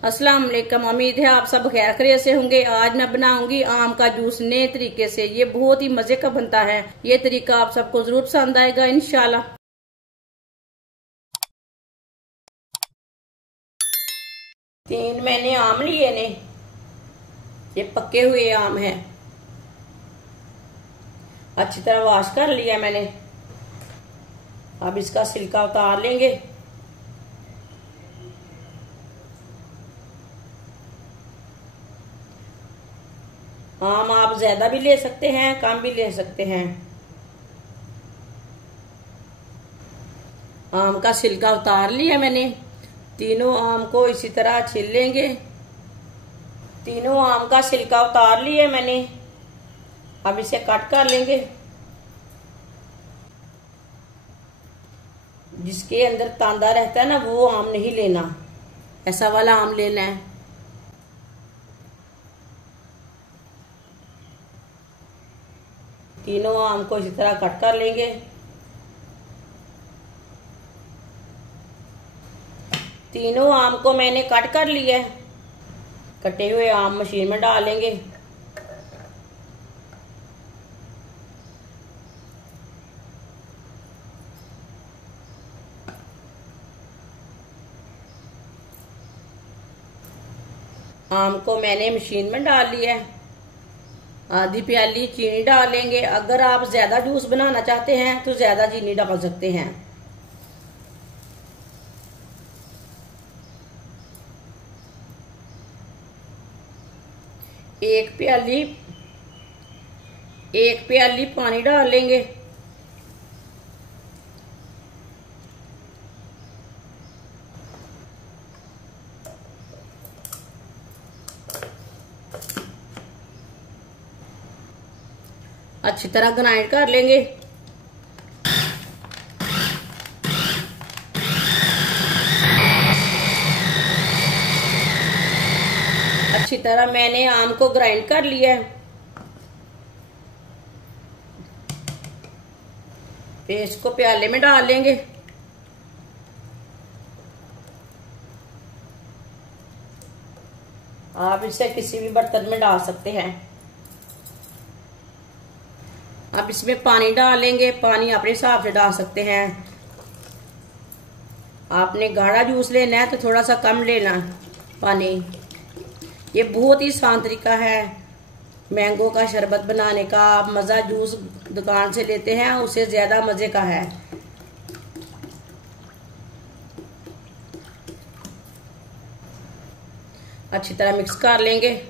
अस्सलाम वालेकुम। उम्मीद है आप सब खैर खैरियत से होंगे। आज मैं बनाऊंगी आम का जूस नए तरीके से। ये बहुत ही मजे का बनता है। ये तरीका आप सबको जरूर पसंद आएगा इंशाल्लाह। 3 मैंने आम लिए ने। ये पके हुए आम हैं। अच्छी तरह वॉश कर लिया मैंने। अब इसका छिलका उतार लेंगे। आम आप ज्यादा भी ले सकते हैं, कम भी ले सकते हैं। आम का छिलका उतार लिया मैंने। तीनों आम को इसी तरह छील लेंगे। तीनों आम का छिलका उतार लिया मैंने। अब इसे कट कर लेंगे। जिसके अंदर तांदा रहता है ना, वो आम नहीं लेना, ऐसा वाला आम लेना है। तीनों आम को इसी तरह कट कर लेंगे। तीनों आम को मैंने कट कर लिया है। कटे हुए आम मशीन में डालेंगे। आम को मैंने मशीन में डाल लिया है। आधी प्याली चीनी डालेंगे। अगर आप ज्यादा जूस बनाना चाहते हैं तो ज्यादा चीनी डाल सकते हैं। एक प्याली पानी डाल लेंगे। अच्छी तरह ग्राइंड कर लेंगे। अच्छी तरह मैंने आम को ग्राइंड कर लिया है। पेस्ट को प्याले में डाल लेंगे। आप इसे किसी भी बर्तन में डाल सकते हैं। अब इसमें पानी डालेंगे। पानी अपने हिसाब से डाल सकते हैं। आपने गाढ़ा जूस लेना है तो थोड़ा सा कम लेना पानी। ये बहुत ही आसान तरीका है मैंगो का शरबत बनाने का। आप मज़ा जूस दुकान से लेते हैं उससे ज्यादा मजे का है। अच्छी तरह मिक्स कर लेंगे।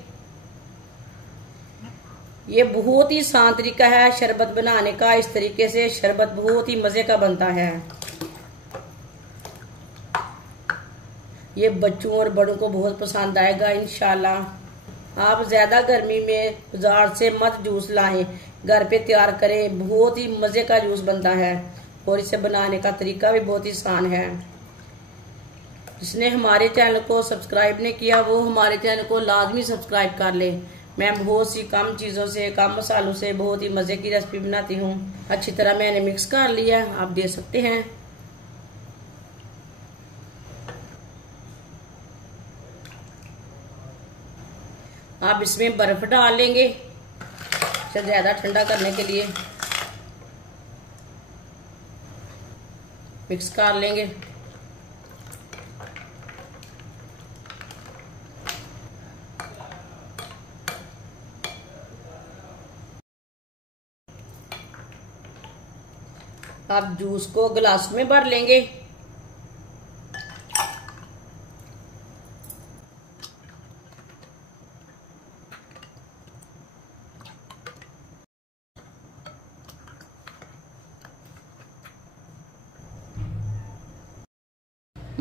ये बहुत ही आसान तरीका है शरबत बनाने का। इस तरीके से शरबत बहुत ही मजे का बनता है। ये बच्चों और बड़ों को बहुत पसंद आएगा इंशाल्लाह। आप ज्यादा गर्मी में बाजार से मत जूस लाएं, घर पे तैयार करें। बहुत ही मजे का जूस बनता है और इसे बनाने का तरीका भी बहुत ही आसान है। जिसने हमारे चैनल को सब्सक्राइब नहीं किया वो हमारे चैनल को लाजमी सब्सक्राइब कर ले। मैं बहुत सी कम चीजों से, कम मसालों से बहुत ही मजे की रेसिपी बनाती हूँ। अच्छी तरह मैंने मिक्स कर लिया, आप दे सकते हैं। आप इसमें बर्फ डाल लेंगे इसे ज्यादा ठंडा करने के लिए। मिक्स कर लेंगे। आप जूस को गिलास में भर लेंगे।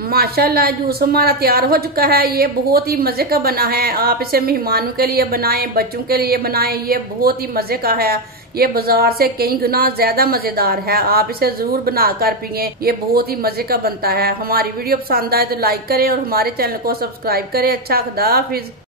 माशाल्लाह जूस हमारा तैयार हो चुका है। ये बहुत ही मजे का बना है। आप इसे मेहमानों के लिए बनाएं, बच्चों के लिए बनाएं। ये बहुत ही मजे का है। ये बाजार से कई गुना ज्यादा मजेदार है। आप इसे जरूर बनाकर पिए। ये बहुत ही मजे का बनता है। हमारी वीडियो पसंद आए तो लाइक करें और हमारे चैनल को सब्सक्राइब करें। अच्छा, खुदा हाफिज।